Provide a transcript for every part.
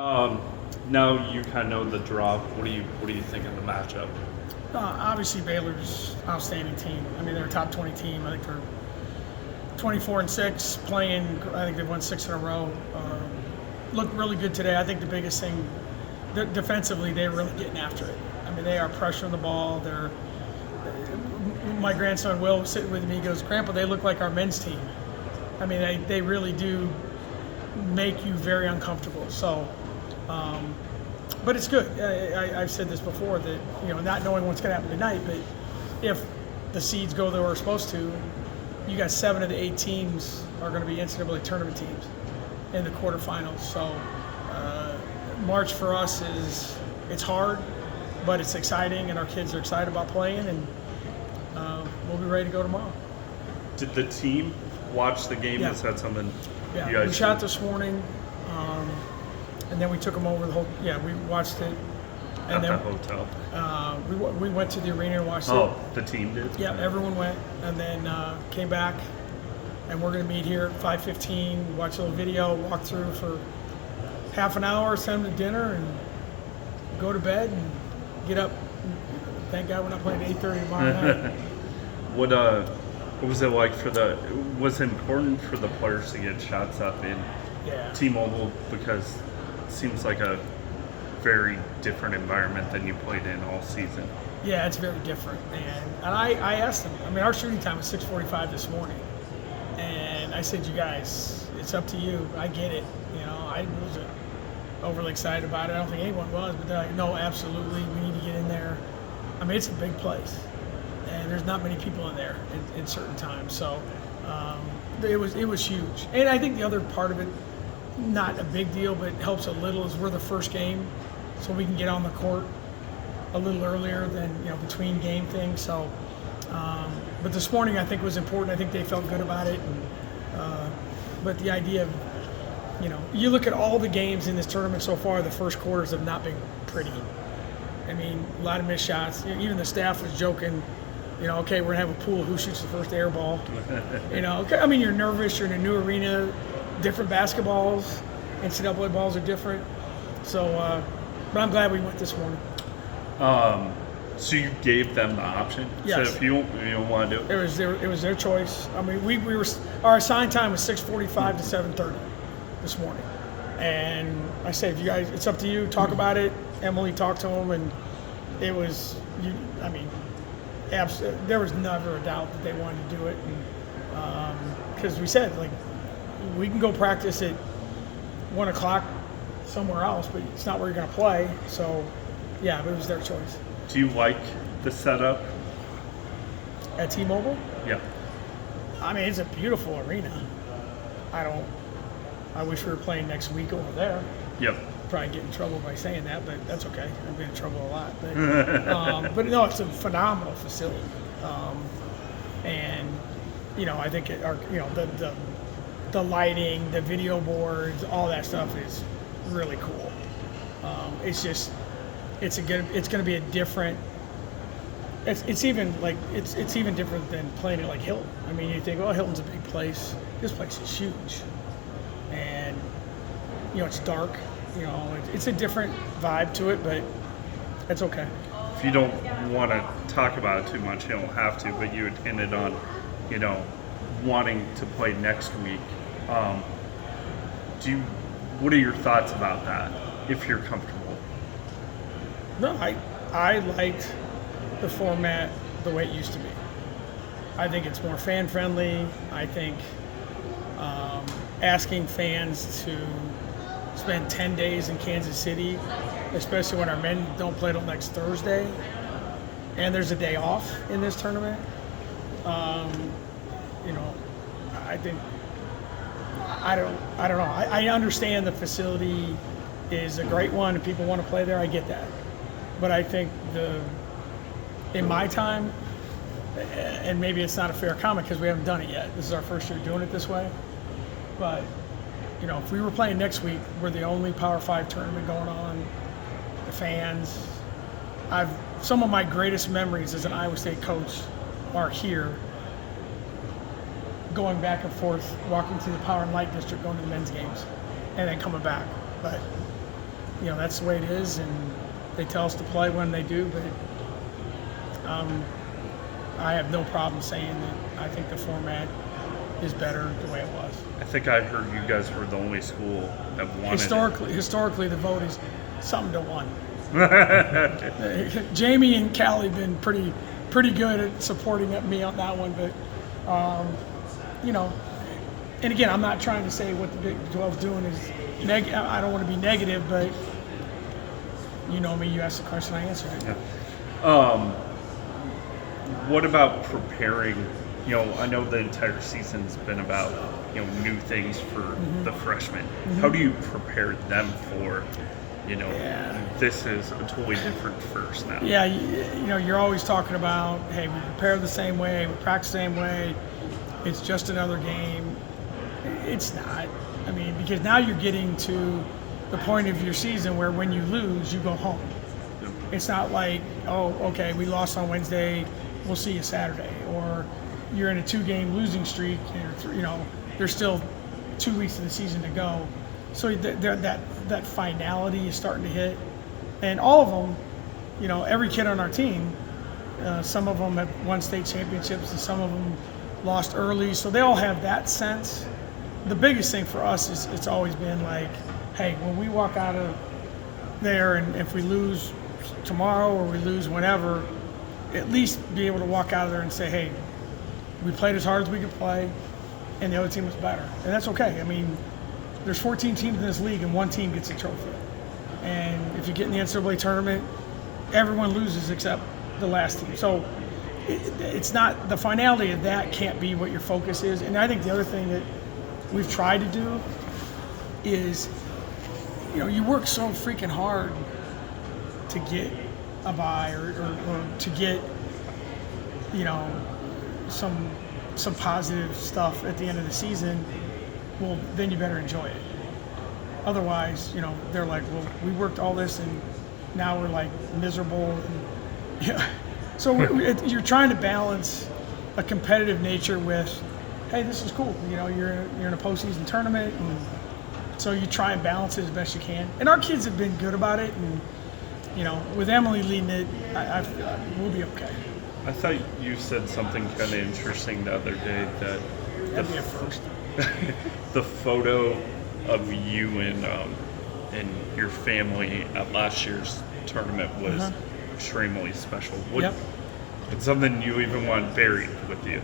Now you kind of know the draw. What do you think of the matchup? Obviously, Baylor's an outstanding team. I mean, they're a top 20 team. I think they're 24-6, playing. I think they've won 6 in a row. Looked really good today. I think the biggest thing, defensively, they're really getting after it. I mean, they are pressuring the ball. My grandson Will was sitting with me. He goes, "Grandpa, they look like our men's team." I mean, they really do make you very uncomfortable. So, but it's good. I've said this before that, not knowing what's going to happen tonight, but if the seeds go the way we're supposed to, you got 7 of the 8 teams are going to be NCAA tournament teams in the quarterfinals. So, March for us it's hard, but it's exciting, and our kids are excited about playing, and we'll be ready to go tomorrow. Did the team watch the game? Yeah. Is that something Yeah, you guys we shot did? this morning, and then we took them over the whole. Yeah, we watched it, and At then the hotel? we went to the arena and watched it. Oh, the team did? Yeah, everyone went, and then came back, and we're going to meet here at 5:15, watch a little video, walk through for half an hour, send them to dinner, and go to bed and get up. Thank God we're not playing at 8:30 tomorrow night. What was it like was it important for the players to get shots up in Yeah. T-Mobile, because it seems like a very different environment than you played in all season? Yeah, it's very different. And I asked them. I mean, our shooting time was 6:45 this morning, and I said, "You guys, it's up to you. I get it. I wasn't overly excited about it. I don't think anyone was, but they're like, no, absolutely, we need to get in there. I mean, it's a big place, and there's not many people in there in certain times. So it was huge. And I think the other part of it, not a big deal, but helps a little, is we're the first game, so we can get on the court a little earlier than between game things. So, but this morning I think was important. I think they felt good about it. And, but the idea of you look at all the games in this tournament so far, the first quarters have not been pretty. I mean, a lot of missed shots. Even the staff was joking. Okay, we're gonna have a pool. Who shoots the first air ball? I mean, you're nervous. You're in a new arena, different basketballs. NCAA balls are different. So, but I'm glad we went this morning. So you gave them the option? Yes. So if you don't want to do it? It was their choice. I mean, we were our assigned time was 6:45 to 7:30 this morning, and I said, "You guys, it's up to you. Talk about it." Emily talked to them, and it was. I mean, there was never a doubt that they wanted to do it, because we said, like, we can go practice at 1 o'clock somewhere else, but it's not where you're going to play. So, yeah, but it was their choice. Do you like the setup? At T-Mobile? Yeah. I mean, it's a beautiful arena. I wish we were playing next week over there. Yep. Probably get in trouble by saying that, but that's okay. I've been in trouble a lot. But no, it's a phenomenal facility. And, I think the lighting, the video boards, all that stuff is really cool. It's just, it's going to be a different. It's even different than playing it like Hilton. I mean, you think, oh, Hilton's a big place. This place is huge, and it's dark. It's a different vibe to it, but it's okay. If you don't want to talk about it too much, you don't have to. But you had hinted on, wanting to play next week. What are your thoughts about that? If you're comfortable. No, I liked the format the way it used to be. I think it's more fan friendly. I think asking fans to spend 10 days in Kansas City, especially when our men don't play till next Thursday, and there's a day off in this tournament. I think I don't know. I understand the facility is a great one and people want to play there. I get that, but I think in my time, and maybe it's not a fair comment because we haven't done it yet. This is our first year doing it this way, but if we were playing next week, we're the only Power 5 tournament going on. The fans, some of my greatest memories as an Iowa State coach are here, going back and forth, walking through the Power and Light District, going to the men's games, and then coming back. But that's the way it is, and they tell us to play when they do. But I have no problem saying that I think the format is better the way it was. I think I heard you guys were the only school that wanted Historically, the vote is something to 1. Jamie and Callie have been pretty good at supporting me on that one, but and again, I'm not trying to say what the Big 12 is doing is negative. I don't want to be negative, but you know me. You ask the question, I answer it. Yeah. What about preparing? I know the entire season's been about new things for the freshmen. How do you prepare them for? This is a totally different first now. Yeah, you're always talking about, hey, we prepare the same way, we practice the same way. It's just another game. It's not. I mean, because now you're getting to the point of your season where when you lose, you go home. Yep. It's not like, oh, okay, we lost on Wednesday, we'll see you Saturday. Or you're in a 2-game losing streak, and there's still 2 weeks of the season to go. So that finality is starting to hit. And all of them, every kid on our team, some of them have won state championships and some of them lost early. So they all have that sense. The biggest thing for us is it's always been like, hey, when we walk out of there and if we lose tomorrow or we lose whenever, at least be able to walk out of there and say, hey, we played as hard as we could play and the other team was better. And that's okay. I mean, there's 14 teams in this league and one team gets a trophy. And if you get in the NCAA tournament, everyone loses except the last team. So it's not, the finality of that can't be what your focus is. And I think the other thing that we've tried to do is, you work so freaking hard to get a bye or to get, some positive stuff at the end of the season. Well, then you better enjoy it. Otherwise, they're like, well, we worked all this and now we're like miserable. And, so you're trying to balance a competitive nature with, hey, this is cool. You're in a postseason tournament, and so you try and balance it as best you can. And our kids have been good about it, and with Emily leading it, we'll be okay. I thought you said something kind of interesting the other day that That'd be a first. the photo of you and your family at last year's tournament was extremely special. Yep. It's something you even want buried with you.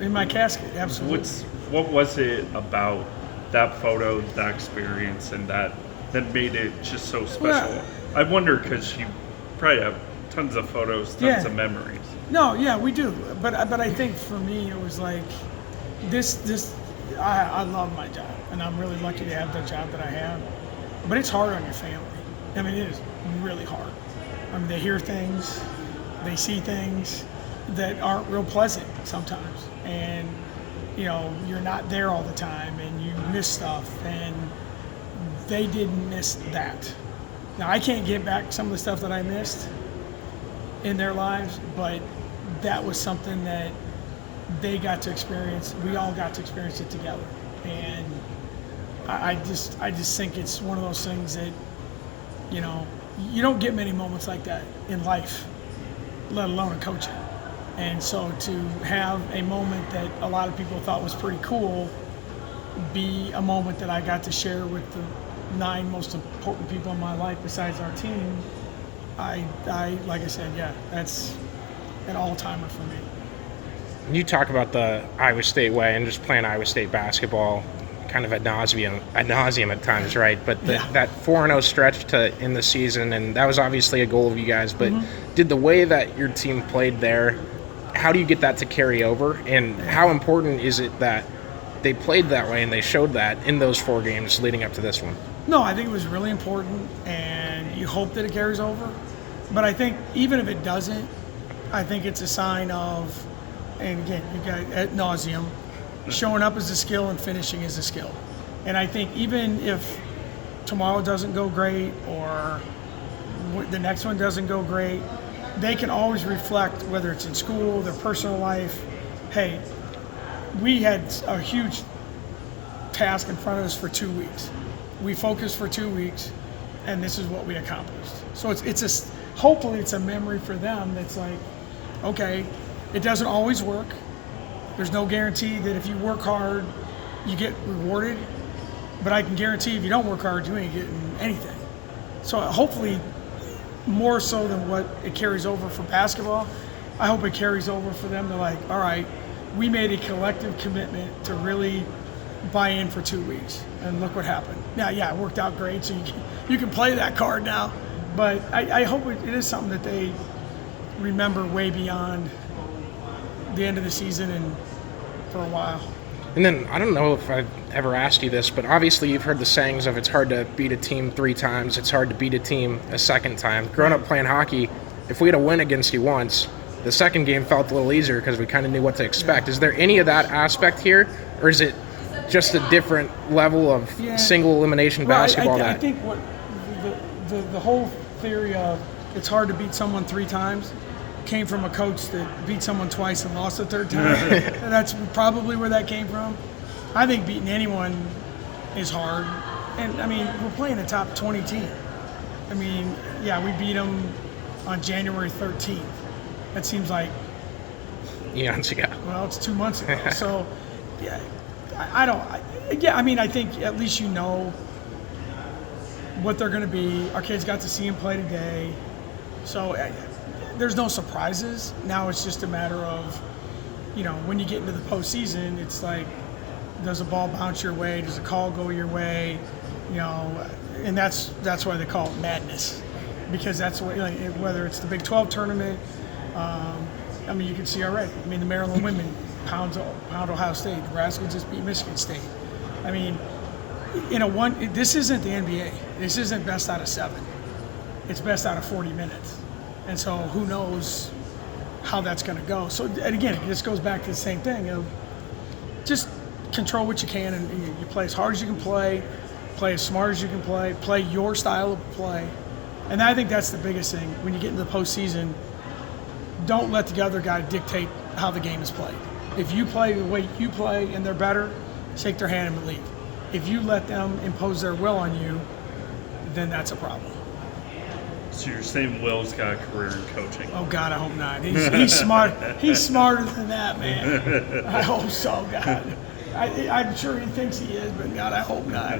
In my casket, absolutely. What was it about that photo, that experience, and that made it just so special? Well, I wonder because you probably have tons of photos, tons of memories. No, yeah, we do. But I think for me it was like this. I love my job, and I'm really lucky to have the job that I have. But it's hard on your family. I mean, it is really hard. I mean, they hear things, they see things that aren't real pleasant sometimes, and you're not there all the time, and you miss stuff, and they didn't miss that. Now, I can't get back some of the stuff that I missed in their lives, but that was something that they got to experience. We all got to experience it together, and I just think it's one of those things that you don't get many moments like that in life, let alone in coaching. And so to have a moment that a lot of people thought was pretty cool be a moment that I got to share with the 9 most important people in my life besides our team, I like I said, that's an all-timer for me. You talk about the Iowa State way and just playing Iowa State basketball kind of ad nauseum at times, right? But that 4-0 stretch to end the season, and that was obviously a goal of you guys, but did the way that your team played there, how do you get that to carry over? And how important is it that they played that way and they showed that in those 4 games leading up to this one? No, I think it was really important, and you hope that it carries over. But I think even if it doesn't, I think it's a sign of, and again, you got ad nauseum, showing up is a skill and finishing is a skill. And I think even if tomorrow doesn't go great or the next one doesn't go great, they can always reflect, whether it's in school, their personal life, hey, we had a huge task in front of us for 2 weeks. We focused for 2 weeks, and this is what we accomplished. So hopefully it's a memory for them that's like, okay, it doesn't always work. There's no guarantee that if you work hard, you get rewarded. But I can guarantee if you don't work hard, you ain't getting anything. So hopefully, more so than what it carries over for basketball, I hope it carries over for them to like, all right, we made a collective commitment to really buy in for 2 weeks, and look what happened. Now, yeah, it worked out great, so you can play that card now. But I hope it is something that they remember way beyond the end of the season and for a while. And then, I don't know if I've ever asked you this, but obviously you've heard the sayings of it's hard to beat a team 3 times, it's hard to beat a team a second time. Growing up playing hockey, if we had a win against you once, the second game felt a little easier because we kind of knew what to expect. Is there any of that aspect here, or is it just a different level of single elimination basketball? I think what the whole theory of it's hard to beat someone 3 times came from a coach that beat someone twice and lost the third time. And that's probably where that came from. I think beating anyone is hard. And, I mean, we're playing a top 20 team. I mean, yeah, we beat them on January 13th. That seems like eons ago. Well, it's 2 months ago. So, yeah, I think at least you know what they're going to be. Our kids got to see them play today. So there's no surprises. Now it's just a matter of, when you get into the postseason, it's like, does a ball bounce your way? Does a call go your way? And that's why they call it madness, because that's what, whether it's the Big 12 tournament. You can see already. The Maryland women pound Ohio State. Nebraska just beat Michigan State. This isn't the NBA. This isn't best out of 7. It's best out of 40 minutes. And so who knows how that's going to go. So, and again, this goes back to the same thing of just control what you can, and you play as hard as you can play as smart as you can play your style of play. And I think that's the biggest thing. When you get into the postseason, don't let the other guy dictate how the game is played. If you play the way you play and they're better, shake their hand and leave. If you let them impose their will on you, then that's a problem. So you're saying Will's got a career in coaching? Oh God, I hope not. He's smart. He's smarter than that, man. I hope so, God. I'm sure he thinks he is, but God, I hope not.